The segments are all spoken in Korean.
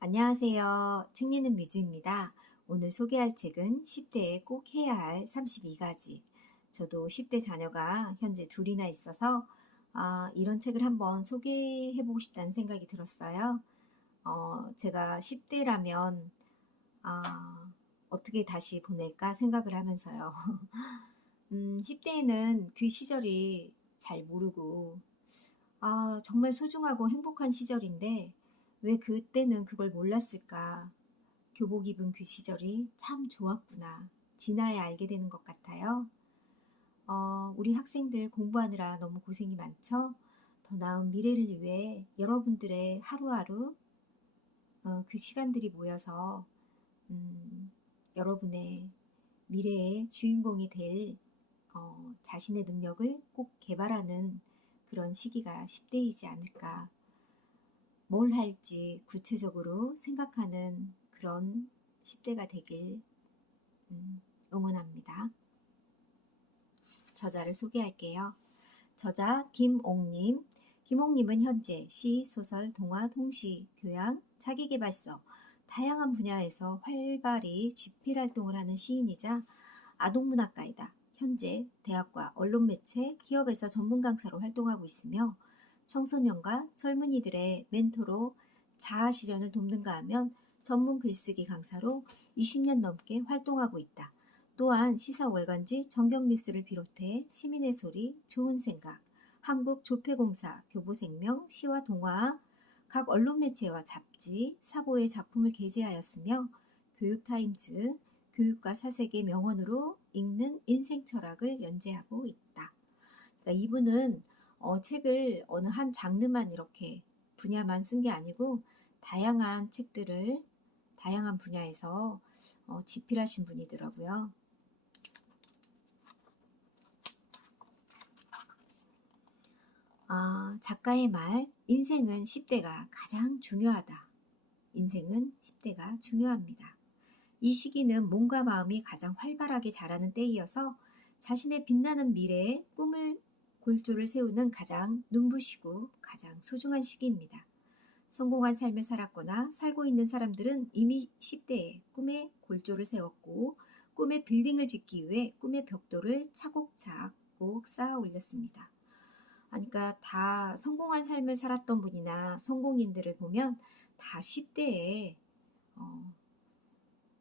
안녕하세요. 책 읽는 미주입니다. 오늘 소개할 책은 10대에 꼭 해야 할 32가지. 저도 10대 자녀가 현재 둘이나 있어서 아, 이런 책을 한번 소개해보고 싶다는 생각이 들었어요. 어, 제가 10대라면 아, 어떻게 다시 보낼까 생각을 하면서요. 음, 10대에는 그 시절이 잘 모르고 아, 정말 소중하고 행복한 시절인데 왜 그때는 그걸 몰랐을까? 교복 입은 그 시절이 참 좋았구나. 지나야 알게 되는 것 같아요. 어, 우리 학생들 공부하느라 너무 고생이 많죠? 더 나은 미래를 위해 여러분들의 하루하루 어, 그 시간들이 모여서 음, 여러분의 미래의 주인공이 될 어, 자신의 능력을 꼭 개발하는 그런 시기가 10대이지 않을까 뭘 할지 구체적으로 생각하는 그런 10대가 되길 음, 응원합니다. 저자를 소개할게요. 저자 김옥님. 김옥님은 현재 시, 소설, 동화, 통시, 교양, 자기개발서 다양한 분야에서 활발히 집필 활동을 하는 시인이자 아동문학가이다. 현재 대학과 언론매체, 기업에서 전문 강사로 활동하고 있으며 청소년과 젊은이들의 멘토로 자아 실현을 돕는가 하면 전문 글쓰기 강사로 20년 넘게 활동하고 있다. 또한 시사 월간지 정경 뉴스를 비롯해 시민의 소리, 좋은 생각, 한국 조폐공사, 교보생명, 시와 동화, 각 언론 매체와 잡지, 사보의 작품을 게재하였으며 교육타임즈, 교육과 사색의 명언으로 읽는 인생 철학을 연재하고 있다. 그러니까 이분은 어, 책을 어느 한 장르만 이렇게 분야만 쓴 게 아니고 다양한 책들을 다양한 분야에서 어, 집필하신 분이더라고요. 아, 작가의 말, 인생은 10대가 가장 중요하다. 인생은 10대가 중요합니다. 이 시기는 몸과 마음이 가장 활발하게 자라는 때이어서 자신의 빛나는 미래에 꿈을 골조를 세우는 가장 눈부시고 가장 소중한 시기입니다. 성공한 삶을 살았거나 살고 있는 사람들은 이미 10대에 꿈의 골조를 세웠고 꿈의 빌딩을 짓기 위해 꿈의 벽돌을 차곡차곡 쌓아 올렸습니다. 그러니까 다 성공한 삶을 살았던 분이나 성공인들을 보면 다 10대에 어,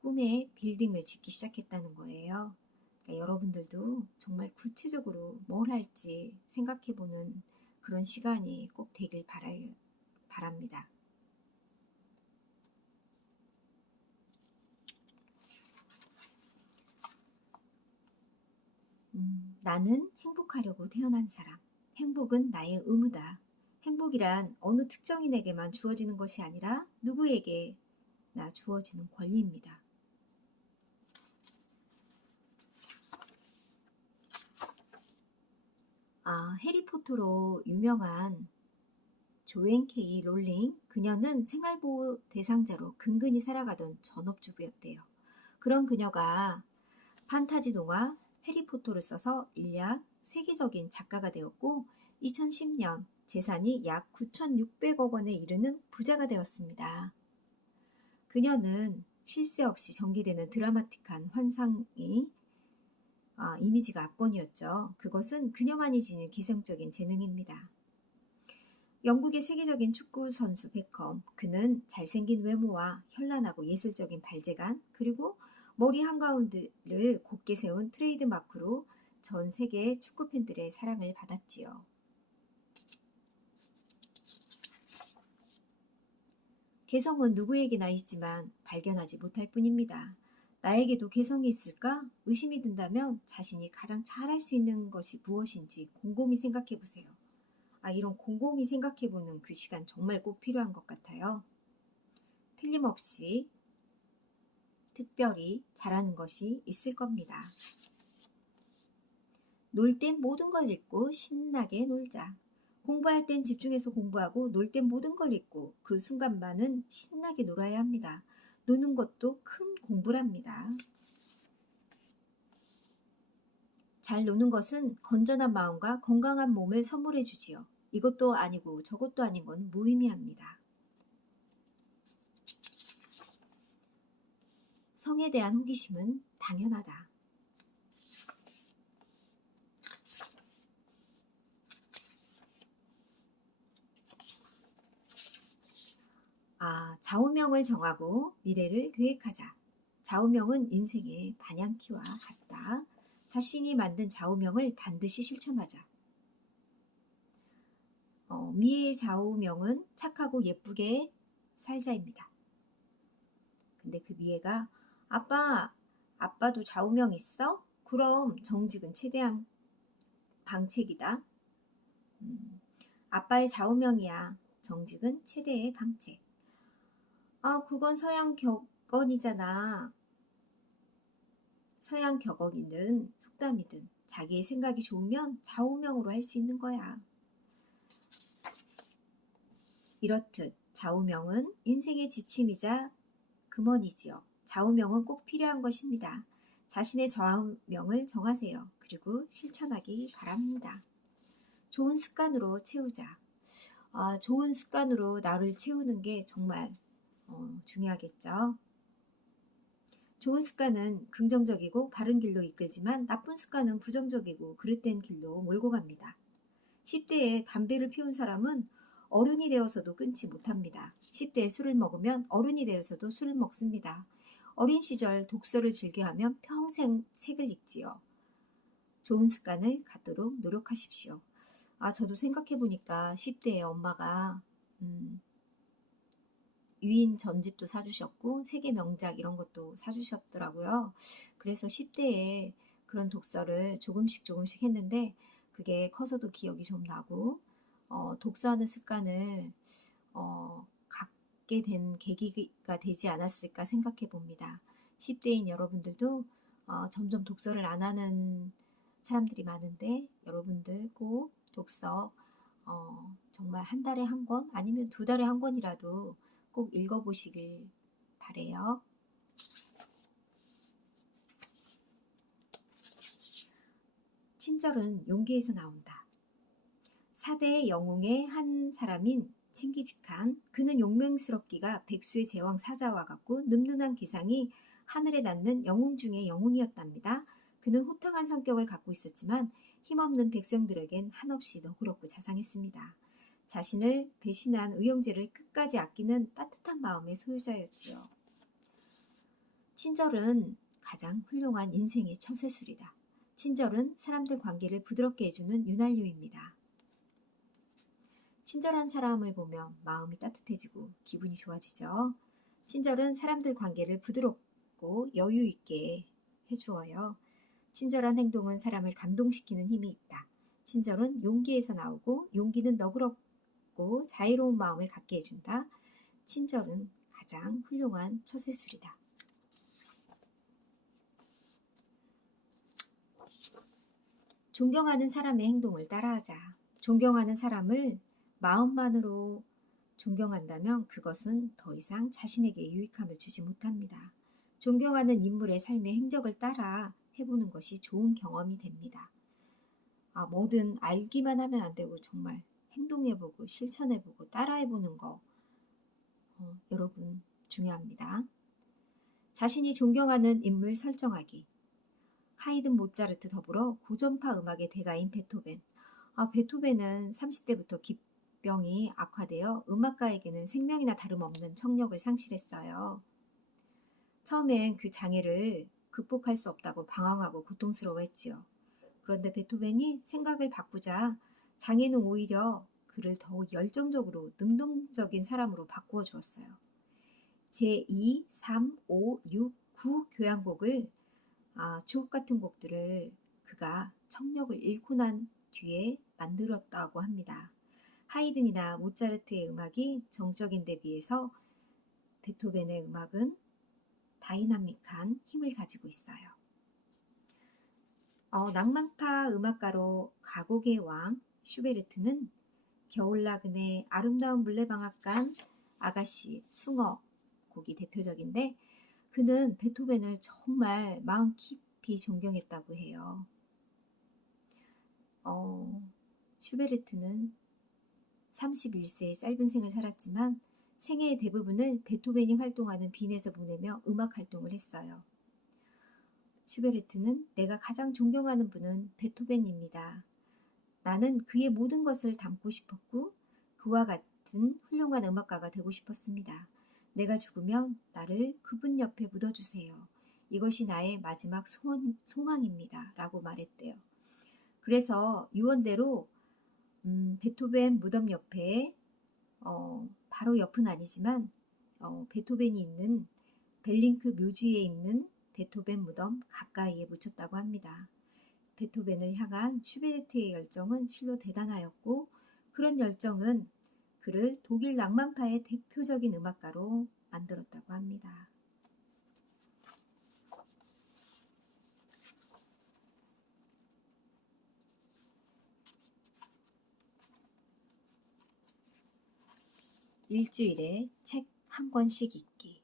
꿈의 빌딩을 짓기 시작했다는 거예요. 그러니까 여러분들도 정말 구체적으로 뭘 할지 생각해보는 그런 시간이 꼭 되길 바랄, 바랍니다. 음, 나는 행복하려고 태어난 사람. 행복은 나의 의무다. 행복이란 어느 특정인에게만 주어지는 것이 아니라 누구에게나 주어지는 권리입니다. 아, 해리포터로 유명한 조앤 케이 롤링 그녀는 생활보호 대상자로 근근히 살아가던 전업주부였대요. 그런 그녀가 판타지 동화 해리포터를 써서 일약 세계적인 작가가 되었고 2010년 재산이 약 9,600억 원에 이르는 부자가 되었습니다. 그녀는 쉴새 없이 전개되는 드라마틱한 환상이 아, 이미지가 압권이었죠. 그것은 그녀만이 지닌 개성적인 재능입니다. 영국의 세계적인 축구 선수 베컴. 그는 잘생긴 외모와 현란하고 예술적인 발재간, 그리고 머리 한가운데를 곧게 세운 트레이드 마크로 전 세계 축구 팬들의 사랑을 받았지요. 개성은 누구에게나 있지만 발견하지 못할 뿐입니다. 나에게도 개성이 있을까? 의심이 든다면 자신이 가장 잘할 수 있는 것이 무엇인지 곰곰이 생각해 보세요. 아, 이런 곰곰이 생각해 보는 그 시간 정말 꼭 필요한 것 같아요. 틀림없이 특별히 잘하는 것이 있을 겁니다. 놀 땐 모든 걸 잊고 신나게 놀자. 공부할 땐 집중해서 공부하고 놀 땐 모든 걸 잊고 그 순간만은 신나게 놀아야 합니다. 노는 것도 큰 공부랍니다. 잘 노는 것은 건전한 마음과 건강한 몸을 선물해 주지요. 이것도 아니고 저것도 아닌 건 무의미합니다. 성에 대한 호기심은 당연하다. 아, 좌우명을 정하고 미래를 계획하자. 좌우명은 인생의 반향키와 같다. 자신이 만든 좌우명을 반드시 실천하자. 어, 미의 좌우명은 착하고 예쁘게 살자입니다. 근데 그 미애가 아빠, 아빠도 좌우명 있어? 그럼 정직은 최대한 방책이다. 음, 아빠의 좌우명이야. 정직은 최대의 방책. 아, 그건 서양 격언이잖아. 서양 격언이든 속담이든 자기의 생각이 좋으면 좌우명으로 할 수 있는 거야. 이렇듯 좌우명은 인생의 지침이자 금원이지요. 좌우명은 꼭 필요한 것입니다. 자신의 좌우명을 정하세요. 그리고 실천하기 바랍니다. 좋은 습관으로 채우자. 아, 좋은 습관으로 나를 채우는 게 정말 어, 중요하겠죠. 좋은 습관은 긍정적이고 바른 길로 이끌지만 나쁜 습관은 부정적이고 그릇된 길로 몰고 갑니다. 10대에 담배를 피운 사람은 어른이 되어서도 끊지 못합니다. 10대에 술을 먹으면 어른이 되어서도 술을 먹습니다. 어린 시절 독서를 즐겨하면 평생 책을 읽지요. 좋은 습관을 갖도록 노력하십시오. 아, 저도 생각해보니까 10대에 엄마가, 음, 유인 전집도 사주셨고, 세계 명작 이런 것도 사주셨더라고요. 그래서 10대에 그런 독서를 조금씩 조금씩 했는데, 그게 커서도 기억이 좀 나고, 어, 독서하는 습관을, 어, 갖게 된 계기가 되지 않았을까 생각해 봅니다. 10대인 여러분들도 어, 점점 독서를 안 하는 사람들이 많은데 여러분들 꼭 독서 어, 정말 한 달에 한 권 아니면 두 달에 한 권이라도 꼭 읽어보시길 바래요. 친절은 용기에서 나온다. 사대 영웅의 한 사람인 칭기직한 그는 용맹스럽기가 백수의 제왕 사자와 같고 늠름한 기상이 하늘에 닿는 영웅 중의 영웅이었답니다. 그는 호탕한 성격을 갖고 있었지만 힘없는 백성들에겐 한없이 너그럽고 자상했습니다. 자신을 배신한 의형제를 끝까지 아끼는 따뜻한 마음의 소유자였지요. 친절은 가장 훌륭한 인생의 처세술이다. 친절은 사람들 관계를 부드럽게 해주는 윤활유입니다. 친절한 사람을 보면 마음이 따뜻해지고 기분이 좋아지죠. 친절은 사람들 관계를 부드럽고 여유 있게 해주어요. 친절한 행동은 사람을 감동시키는 힘이 있다. 친절은 용기에서 나오고 용기는 너그럽 고 자유로운 마음을 갖게 해준다. 친절은 가장 훌륭한 처세술이다. 존경하는 사람의 행동을 따라하자. 존경하는 사람을 마음만으로 존경한다면 그것은 더 이상 자신에게 유익함을 주지 못합니다. 존경하는 인물의 삶의 행적을 따라 해보는 것이 좋은 경험이 됩니다. 아, 뭐든 알기만 하면 안 되고 정말 행동해보고 실천해보고 따라해보는 거 어, 여러분 중요합니다. 자신이 존경하는 인물 설정하기 하이든 모차르트 더불어 고전파 음악의 대가인 베토벤 아, 베토벤은 30대부터 기병이 악화되어 음악가에게는 생명이나 다름없는 청력을 상실했어요. 처음엔 그 장애를 극복할 수 없다고 방황하고 고통스러워했지요. 그런데 베토벤이 생각을 바꾸자 장애는 오히려 그를 더욱 열정적으로 능동적인 사람으로 바꾸어 주었어요. 제2, 3, 5, 6, 9 교향곡을 아, 주옥 같은 곡들을 그가 청력을 잃고 난 뒤에 만들었다고 합니다. 하이든이나 모차르트의 음악이 정적인 데 비해서 베토벤의 음악은 다이나믹한 힘을 가지고 있어요. 어, 낭만파 음악가로 가곡의 왕 슈베르트는 겨울나그네 아름다운 물레방앗간 아가씨 숭어 곡이 대표적인데 그는 베토벤을 정말 마음 깊이 존경했다고 해요. 어, 슈베르트는 31세의 짧은 생을 살았지만 생애의 대부분을 베토벤이 활동하는 빈에서 보내며 음악 활동을 했어요. 슈베르트는 내가 가장 존경하는 분은 베토벤입니다. 나는 그의 모든 것을 담고 싶었고 그와 같은 훌륭한 음악가가 되고 싶었습니다. 내가 죽으면 나를 그분 옆에 묻어주세요. 이것이 나의 마지막 소원, 소망입니다. 라고 말했대요. 그래서 유언대로 음, 베토벤 무덤 옆에 어, 바로 옆은 아니지만 어, 베토벤이 있는 벨링크 묘지에 있는 베토벤 무덤 가까이에 묻혔다고 합니다. 베토벤을 향한 슈베르트의 열정은 실로 대단하였고 그런 열정은 그를 독일 낭만파의 대표적인 음악가로 만들었다고 합니다. 일주일에 책 한 권씩 읽기.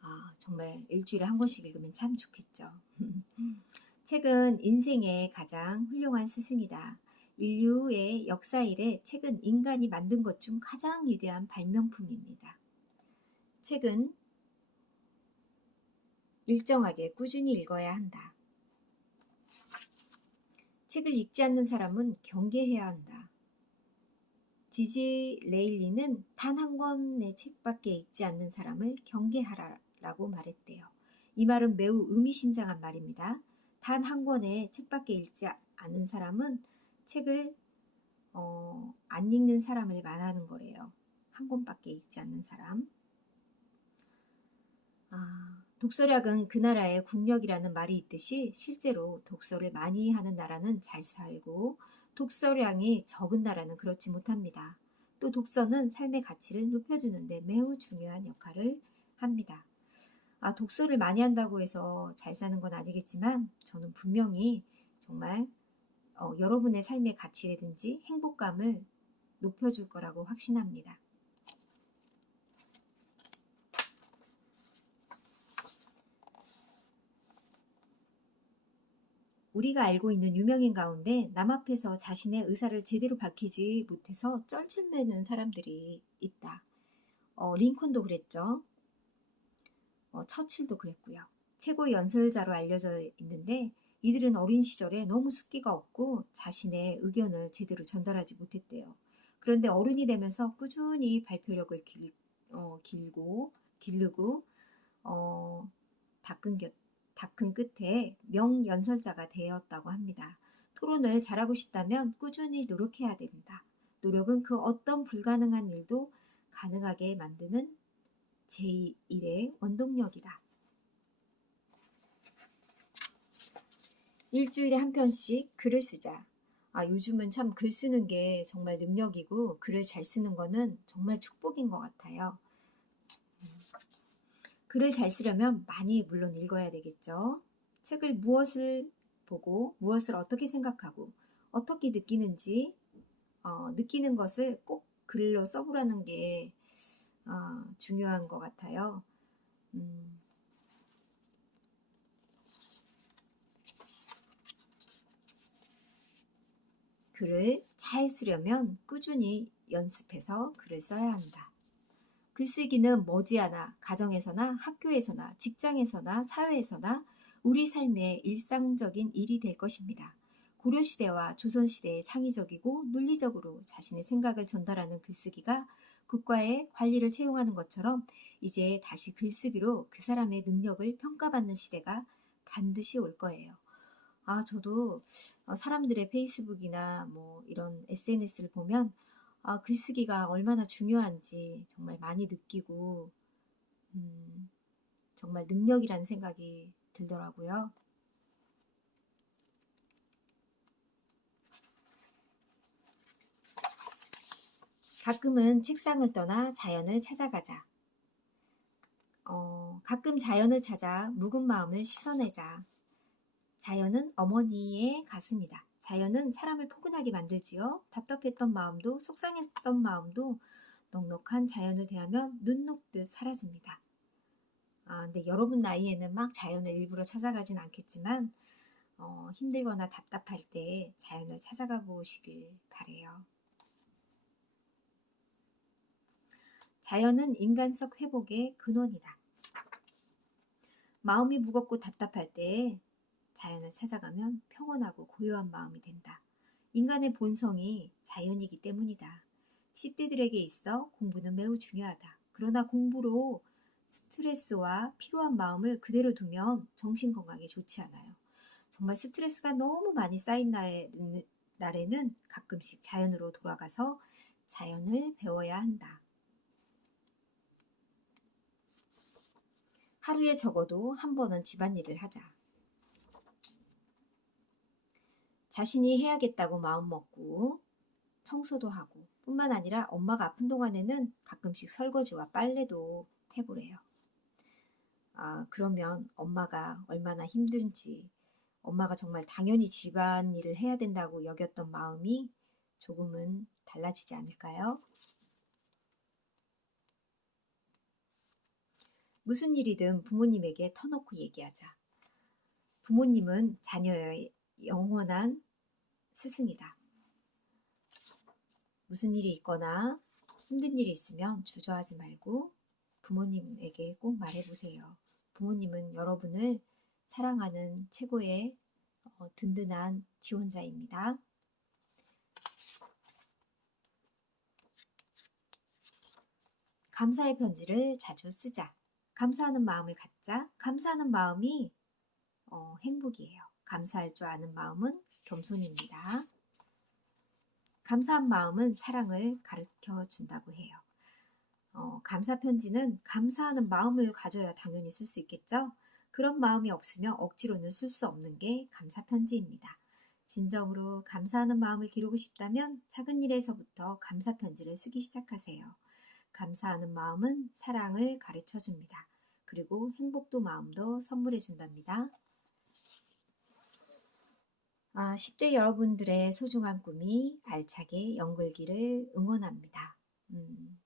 아, 정말 일주일에 한 권씩 읽으면 참 좋겠죠. 책은 인생의 가장 훌륭한 스승이다. 인류의 역사 일에 책은 인간이 만든 것 중 가장 위대한 발명품입니다. 책은 일정하게 꾸준히 읽어야 한다. 책을 읽지 않는 사람은 경계해야 한다. 디지 레일리는 단 한 권의 책밖에 읽지 않는 사람을 경계하라라고 말했대요. 이 말은 매우 의미심장한 말입니다. 단 한 권의 책밖에 읽지 않은 사람은 책을 어, 안 읽는 사람을 말하는 거래요. 한 권밖에 읽지 않는 사람. 아, 독서량은 그 나라의 국력이라는 말이 있듯이 실제로 독서를 많이 하는 나라는 잘 살고 독서량이 적은 나라는 그렇지 못합니다. 또 독서는 삶의 가치를 높여주는데 매우 중요한 역할을 합니다. 아, 독서를 많이 한다고 해서 잘 사는 건 아니겠지만 저는 분명히 정말 어, 여러분의 삶의 가치라든지 행복감을 높여줄 거라고 확신합니다. 우리가 알고 있는 유명인 가운데 남 앞에서 자신의 의사를 제대로 밝히지 못해서 쩔쩔매는 사람들이 있다. 어, 링컨도 그랬죠. 어, 처칠도 그랬고요. 최고의 연설자로 알려져 있는데 이들은 어린 시절에 너무 숫기가 없고 자신의 의견을 제대로 전달하지 못했대요. 그런데 어른이 되면서 꾸준히 발표력을 길, 어, 길고 기르고 어, 닦은 곁 다큰 끝에 명연설자가 되었다고 합니다. 토론을 잘하고 싶다면 꾸준히 노력해야 된다. 노력은 그 어떤 불가능한 일도 가능하게 만드는 제1의 원동력이다. 일주일에 한 편씩 글을 쓰자. 아, 요즘은 참 글 쓰는 게 정말 능력이고 글을 잘 쓰는 거는 정말 축복인 것 같아요. 글을 잘 쓰려면 많이 물론 읽어야 되겠죠. 책을 무엇을 보고 무엇을 어떻게 생각하고 어떻게 느끼는지 어, 느끼는 것을 꼭 글로 써보라는 게 어, 중요한 것 같아요. 음. 글을 잘 쓰려면 꾸준히 연습해서 글을 써야 한다. 글쓰기는 머지않아 가정에서나 학교에서나 직장에서나 사회에서나 우리 삶의 일상적인 일이 될 것입니다. 고려시대와 조선시대의 창의적이고 논리적으로 자신의 생각을 전달하는 글쓰기가 국가의 관리를 채용하는 것처럼 이제 다시 글쓰기로 그 사람의 능력을 평가받는 시대가 반드시 올 거예요. 아, 저도 어, 사람들의 페이스북이나 뭐 이런 SNS를 보면 아, 글쓰기가 얼마나 중요한지 정말 많이 느끼고, 음, 정말 능력이라는 생각이 들더라고요. 가끔은 책상을 떠나 자연을 찾아가자. 어, 가끔 자연을 찾아 묵은 마음을 씻어내자. 자연은 어머니의 가슴이다. 자연은 사람을 포근하게 만들지요. 답답했던 마음도 속상했던 마음도 넉넉한 자연을 대하면 눈 녹듯 사라집니다. 아, 근데 여러분 나이에는 막 자연을 일부러 찾아가진 않겠지만 어, 힘들거나 답답할 때 자연을 찾아가 보시길 바래요. 자연은 인간적 회복의 근원이다. 마음이 무겁고 답답할 때 자연을 찾아가면 평온하고 고요한 마음이 된다. 인간의 본성이 자연이기 때문이다. 10대들에게 있어 공부는 매우 중요하다. 그러나 공부로 스트레스와 피로한 마음을 그대로 두면 정신 건강에 좋지 않아요. 정말 스트레스가 너무 많이 쌓인 날에는 가끔씩 자연으로 돌아가서 자연을 배워야 한다. 하루에 적어도 한 번은 집안일을 하자. 자신이 해야겠다고 마음먹고 청소도 하고 뿐만 아니라 엄마가 아픈 동안에는 가끔씩 설거지와 빨래도 해보래요. 아, 그러면 엄마가 얼마나 힘든지, 엄마가 정말 당연히 집안일을 해야 된다고 여겼던 마음이 조금은 달라지지 않을까요? 무슨 일이든 부모님에게 터놓고 얘기하자. 부모님은 자녀의 영원한 스승이다. 무슨 일이 있거나 힘든 일이 있으면 주저하지 말고 부모님에게 꼭 말해보세요. 부모님은 여러분을 사랑하는 최고의 어, 든든한 지원자입니다. 감사의 편지를 자주 쓰자. 감사하는 마음을 갖자. 감사하는 마음이 어, 행복이에요. 감사할 줄 아는 마음은 겸손입니다. 감사한 마음은 사랑을 가르쳐 준다고 해요. 어, 감사 편지는 감사하는 마음을 가져야 당연히 쓸 수 있겠죠? 그런 마음이 없으면 억지로는 쓸 수 없는 게 감사 편지입니다. 진정으로 감사하는 마음을 기르고 싶다면 작은 일에서부터 감사 편지를 쓰기 시작하세요. 감사하는 마음은 사랑을 가르쳐 줍니다. 그리고 행복도 마음도 선물해 준답니다. 아, 10대 여러분들의 소중한 꿈이 알차게 연글기를 응원합니다. 음,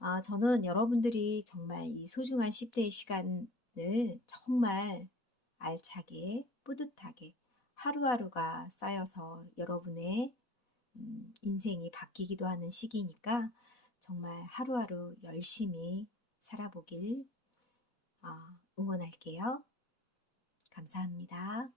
아, 저는 여러분들이 정말 이 소중한 10대의 시간을 정말 알차게, 뿌듯하게 하루하루가 쌓여서 여러분의 음, 인생이 바뀌기도 하는 시기니까 정말 하루하루 열심히 살아보길 어, 응원할게요. 감사합니다.